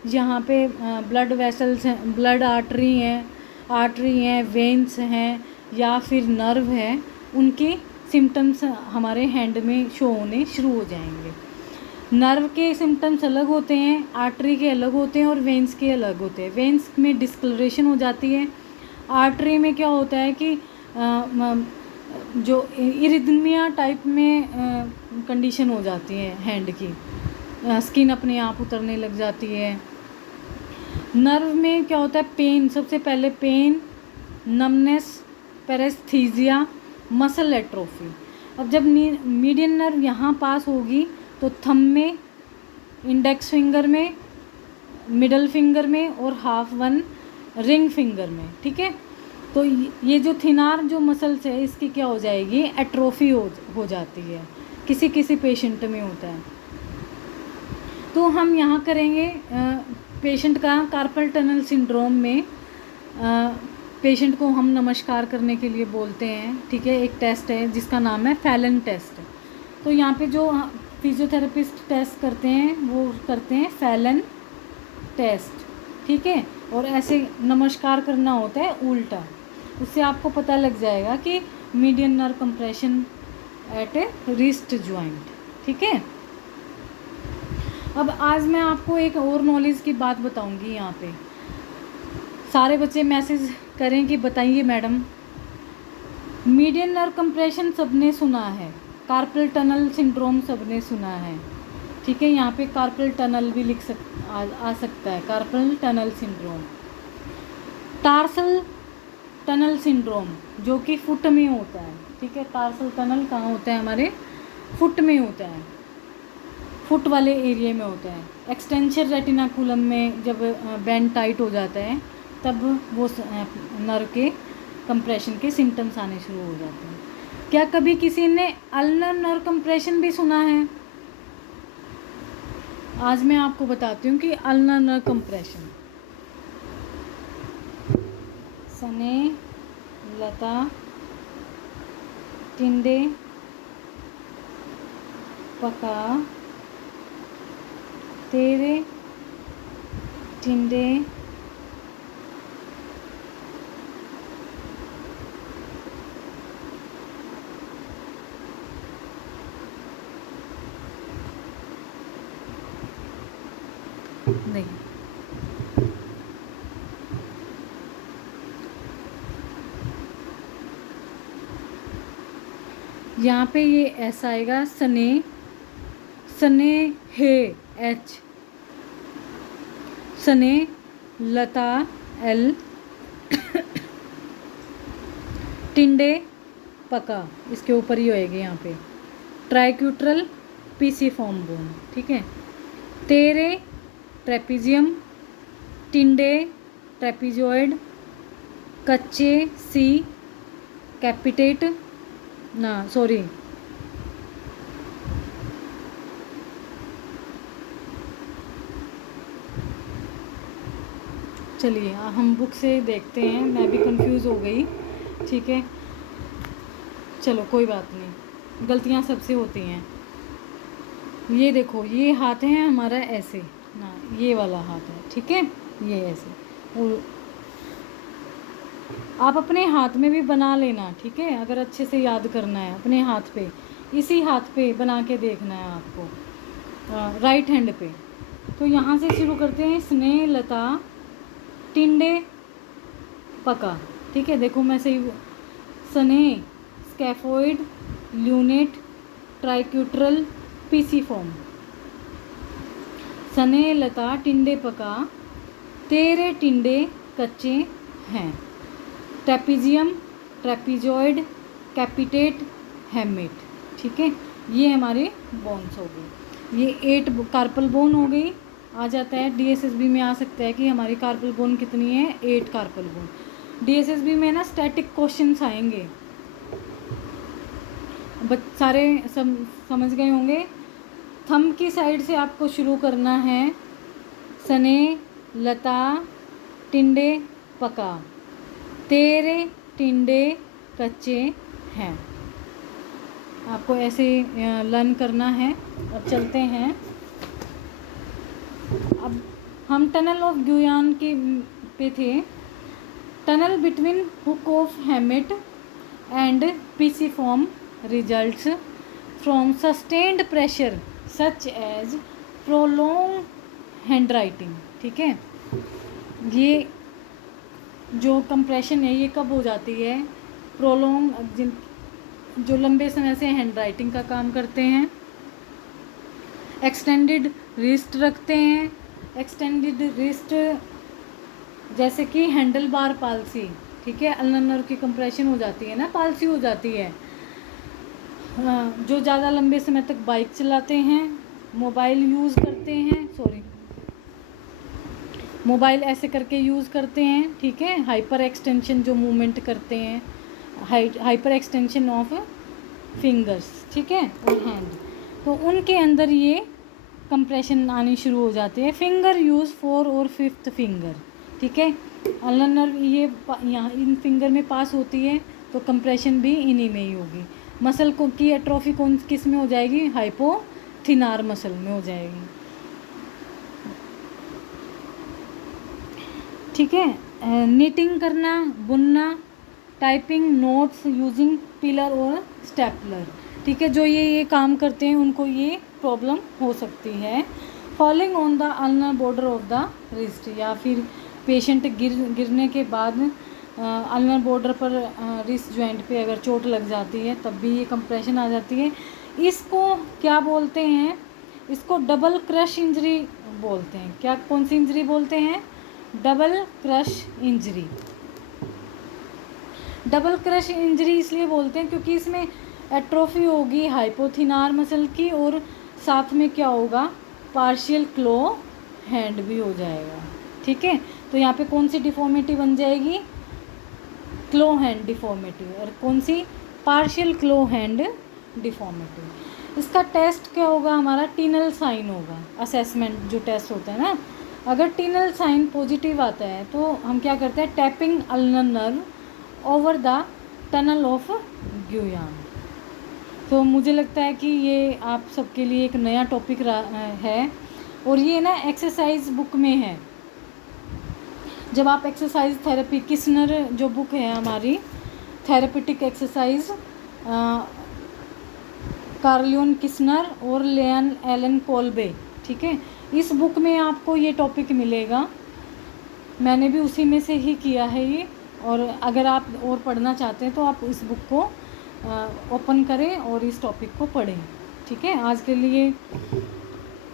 यहाँ पे ब्लड वेसल्स हैं, ब्लड आर्टरी हैं, वेन्स हैं या फिर नर्व है, उनके सिम्टम्स हमारे हैंड में शो होने शुरू हो जाएंगे। नर्व के सिम्टम्स अलग होते हैं, आर्टरी के अलग होते हैं और वेन्स के अलग होते हैं। वेन्स में डिस्कलरेशन हो जाती है, आर्टरी में क्या होता है कि जो इरिथमिया टाइप में कंडीशन हो जाती है हैंड की, स्किन अपने आप उतरने लग जाती है। नर्व में क्या होता है, पेन, सबसे पहले पेन, नमनेस, पैरेस्थीजिया, मसल एट्रोफी। अब जब मीडियन नर्व यहाँ पास होगी तो थंब में, इंडेक्स फिंगर में, मिडल फिंगर में और हाफ वन रिंग फिंगर में, ठीक है। तो ये जो थिनार जो मसल्स है इसकी क्या हो जाएगी, एट्रोफी हो जाती है, किसी किसी पेशेंट में होता है। तो हम यहाँ करेंगे पेशेंट का कार्पल टनल सिंड्रोम में पेशेंट को हम नमस्कार करने के लिए बोलते हैं, ठीक है। एक टेस्ट है जिसका नाम है फैलन टेस्ट। तो यहाँ पे जो फिजियोथेरेपिस्ट टेस्ट करते हैं वो करते हैं फैलन टेस्ट, ठीक है। और ऐसे नमस्कार करना होता है उल्टा, उससे आपको पता लग जाएगा कि median nerve compression at wrist joint, ठीक है। अब आज मैं आपको एक और नॉलेज की बात बताऊंगी। यहाँ पे सारे बच्चे मैसेज करें कि बताइए मैडम, मीडियन नर्व कंप्रेशन सबने सुना है, कार्पल टनल सिंड्रोम सबने सुना है, ठीक है। यहाँ पे कार्पल टनल भी आ सकता है, carpel tunnel syndrome. Tarsal tunnel syndrome जो कि फुट में होता है, ठीक है। टार्सल टनल कहाँ होता है, हमारे फुट में होता है, फुट वाले एरिया में होता है। एक्सटेंशन रेटिनाकुलम में जब बैंड टाइट हो जाता है तब वो नर्व के कंप्रेशन के सिम्टम्स आने शुरू हो जाते हैं। क्या कभी किसी ने अल्नर नर्व कंप्रेशन भी सुना है? आज मैं आपको बताती हूँ कि अल्नर नर्व कंप्रेशन, सने, लता, टिंडे, पका, तेरे, टिंडे, नहीं, यहाँ पे ये ऐसा आएगा, सने, सने हे एच, सने, लता एल, टिंडे पका, इसके ऊपर ही होएगी यहाँ पे, ट्राइक्यूट्रल पीसीफॉर्म बोन, ठीक है। तेरे ट्रेपीजियम, टिंडे ट्रेपीजॉइड, कच्चे सी कैपिटेट ना सॉरी चलिए हम बुक से देखते हैं, मैं भी कंफ्यूज हो गई, ठीक है। चलो कोई बात नहीं, गलतियां सबसे होती हैं। ये देखो, ये हाथ है हमारा ऐसे ना, ये वाला हाथ है, ठीक है, ये ऐसे। और आप अपने हाथ में भी बना लेना, ठीक है, अगर अच्छे से याद करना है अपने हाथ पे, इसी हाथ पे बना के देखना है आपको, राइट हैंड पे, तो यहाँ से शुरू करते हैं। स्नेह लता टिंडे पका, ठीक है, देखो मैं सही। स्नेह, स्कैफोइड, ल्यूनेट, ट्राइक्यूट्रल, पीसीफॉर्म। स्नेह लता टिंडे पका, तेरे टिंडे कच्चे हैं। ट्रेपीजियम, ट्रेपीजॉइड, कैपिटेट, हेमेट, ठीक है, ये हमारे बोन्स हो गए। ये 8 कार्पल बोन हो गई। आ जाता है डीएसएसबी में, आ सकता है कि हमारी कार्पल बोन कितनी है, 8 कार्पल बोन। डीएसएसबी में ना स्टैटिक क्वेश्चंस आएंगे, सारे समझ गए होंगे। थंब की साइड से आपको शुरू करना है। स्नेह लता टिंडे पका, तेरे टिंडे कच्चे हैं। आपको ऐसे लर्न करना है। अब चलते हैं। अब हम टनल ऑफ गुयान के पे थे। Tunnel between hook of hamate and pisiform results from sustained pressure such as prolong hand writing, ठीक है। ये जो कंप्रेशन है ये कब हो जाती है, प्रोलॉन्ग, जो लंबे समय से हैंड राइटिंग का काम करते हैं। एक्सटेंडेड रिस्ट रखते हैं। एक्सटेंडेड रिस्ट जैसे कि हैंडल बार पालसी, ठीक है, अल्नर नर्व की कंप्रेशन हो जाती है ना, पालसी हो जाती है। जो ज़्यादा लंबे समय तक बाइक चलाते हैं, मोबाइल यूज़ करते हैं, मोबाइल ऐसे करके यूज़ करते हैं, ठीक है, हाइपर एक्सटेंशन जो मूवमेंट करते हैं, हाइपर एक्सटेंशन ऑफ फिंगर्स, ठीक है, और हैंड, तो उनके अंदर ये कंप्रेशन आनी शुरू हो जाती है। फिंगर यूज़ 4 और 5th फिंगर, ठीक है, अल्नर नर्व ये यहाँ इन फिंगर में पास होती है, तो कंप्रेशन भी इन्हीं में ही होगी। मसल को की एट्रोफी कौन किस में हो जाएगी, हाइपोथिनार मसल में हो जाएगी, ठीक है। नीटिंग करना, बुनना, टाइपिंग नोट्स यूजिंग पिलर और स्टेपलर, ठीक है, जो ये काम करते हैं उनको ये प्रॉब्लम हो सकती है। Falling on the ulnar border of the wrist, या फिर पेशेंट गिरने के बाद अल्नर बॉर्डर पर रिस्ट जॉइंट पे अगर चोट लग जाती है तब भी ये कंप्रेशन आ जाती है। इसको क्या बोलते हैं, इसको डबल क्रश इंजरी बोलते हैं। क्या, कौन सी इंजरी बोलते हैं, double crush injury. Double crush injury इसलिए बोलते हैं क्योंकि इसमें एट्रोफी होगी हाइपोथिनार मसल की, और साथ में क्या होगा, पार्शियल क्लो हैंड भी हो जाएगा, ठीक है। तो यहाँ पे कौन सी डिफॉर्मिटी बन जाएगी, क्लो हैंड डिफॉर्मिटी, और कौन सी, पार्शियल क्लो हैंड डिफॉर्मिटी। इसका टेस्ट क्या होगा हमारा, टीनल साइन होगा, असेसमेंट जो टेस्ट होता है ना। अगर टीनल साइन पॉजिटिव आता है तो हम क्या करते हैं, tapping ulnar nerve over the tunnel of Guyon. तो मुझे लगता है कि ये आप सबके लिए एक नया टॉपिक है, और ये ना एक्सरसाइज बुक में है। जब आप एक्सरसाइज थेरेपी, किस्नर जो बुक है हमारी, थेरेपेटिक एक्सरसाइज, कार्लियन किस्नर और लेन एलन कोल्बे, ठीक है, इस बुक में आपको ये टॉपिक मिलेगा। मैंने भी उसी में से ही किया है ये, और अगर आप और पढ़ना चाहते हैं तो आप इस बुक को ओपन करें और इस टॉपिक को पढ़ें, ठीक है। आज के लिए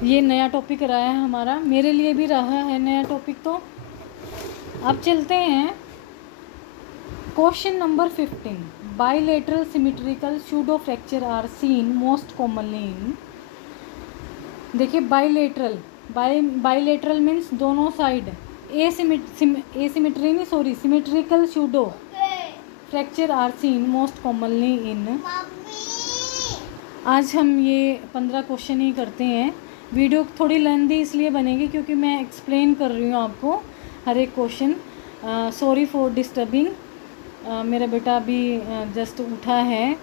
ये नया टॉपिक रहा है हमारा, मेरे लिए भी रहा है नया टॉपिक। तो अब चलते हैं question number 15। Bilateral symmetrical pseudo fracture are seen most commonly in, देखिए बाइलेटरल, बाइलेटरल मीन्स दोनों साइड, एसिमेट्री नहीं sorry symmetrical pseudo fracture are seen most commonly in. आज हम ये 15 क्वेश्चन ही करते हैं। वीडियो थोड़ी लेंथी इसलिए बनेगी क्योंकि मैं एक्सप्लेन कर रही हूँ आपको हर एक क्वेश्चन। सॉरी फॉर डिस्टर्बिंग, मेरा बेटा अभी जस्ट उठा है,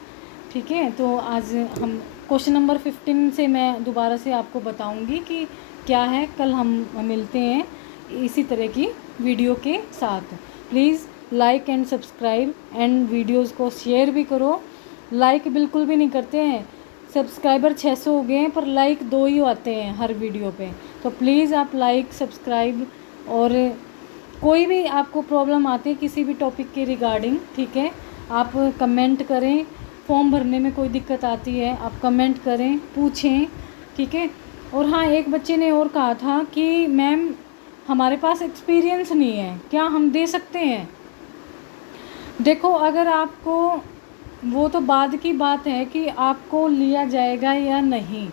ठीक है। तो आज हम क्वेश्चन नंबर 15 से मैं दोबारा से आपको बताऊंगी कि क्या है। कल हम मिलते हैं इसी तरह की वीडियो के साथ। Please like and subscribe and videos को शेयर भी करो। लाइक बिल्कुल भी नहीं करते हैं, सब्सक्राइबर 600 हो गए हैं, पर लाइक 2 ही आते हैं हर वीडियो पे। तो प्लीज़ आप लाइक सब्सक्राइब, और कोई भी आपको प्रॉब्लम आती है किसी भी टॉपिक के रिगार्डिंग, ठीक है, आप कमेंट करें। फॉर्म भरने में कोई दिक्कत आती है आप कमेंट करें, पूछें, ठीक है। और हाँ, एक बच्चे ने और कहा था कि मैम हमारे पास एक्सपीरियंस नहीं है, क्या हम दे सकते हैं? देखो, अगर आपको, वो तो बाद की बात है कि आपको लिया जाएगा या नहीं,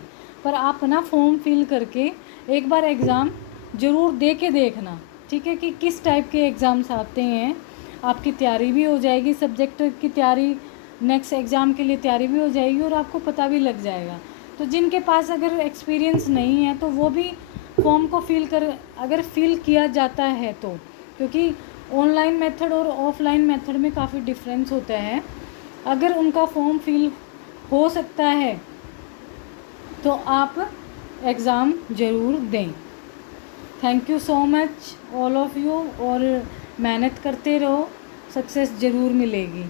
पर आप ना फॉर्म फिल करके एक बार एग्ज़ाम ज़रूर दे के देखना, ठीक है, कि किस टाइप के एग्ज़ाम्स आते हैं। आपकी तैयारी भी हो जाएगी, सब्जेक्ट की तैयारी, नेक्स्ट एग्ज़ाम के लिए तैयारी भी हो जाएगी, और आपको पता भी लग जाएगा। तो जिनके पास अगर एक्सपीरियंस नहीं है तो वो भी फॉर्म को अगर फिल किया जाता है तो, क्योंकि ऑनलाइन मेथड और ऑफलाइन मेथड में काफ़ी डिफरेंस होता है। अगर उनका फॉर्म फिल हो सकता है तो आप एग्ज़ाम ज़रूर दें। Thank you so much all of you, और मेहनत करते रहो, सक्सेस ज़रूर मिलेगी।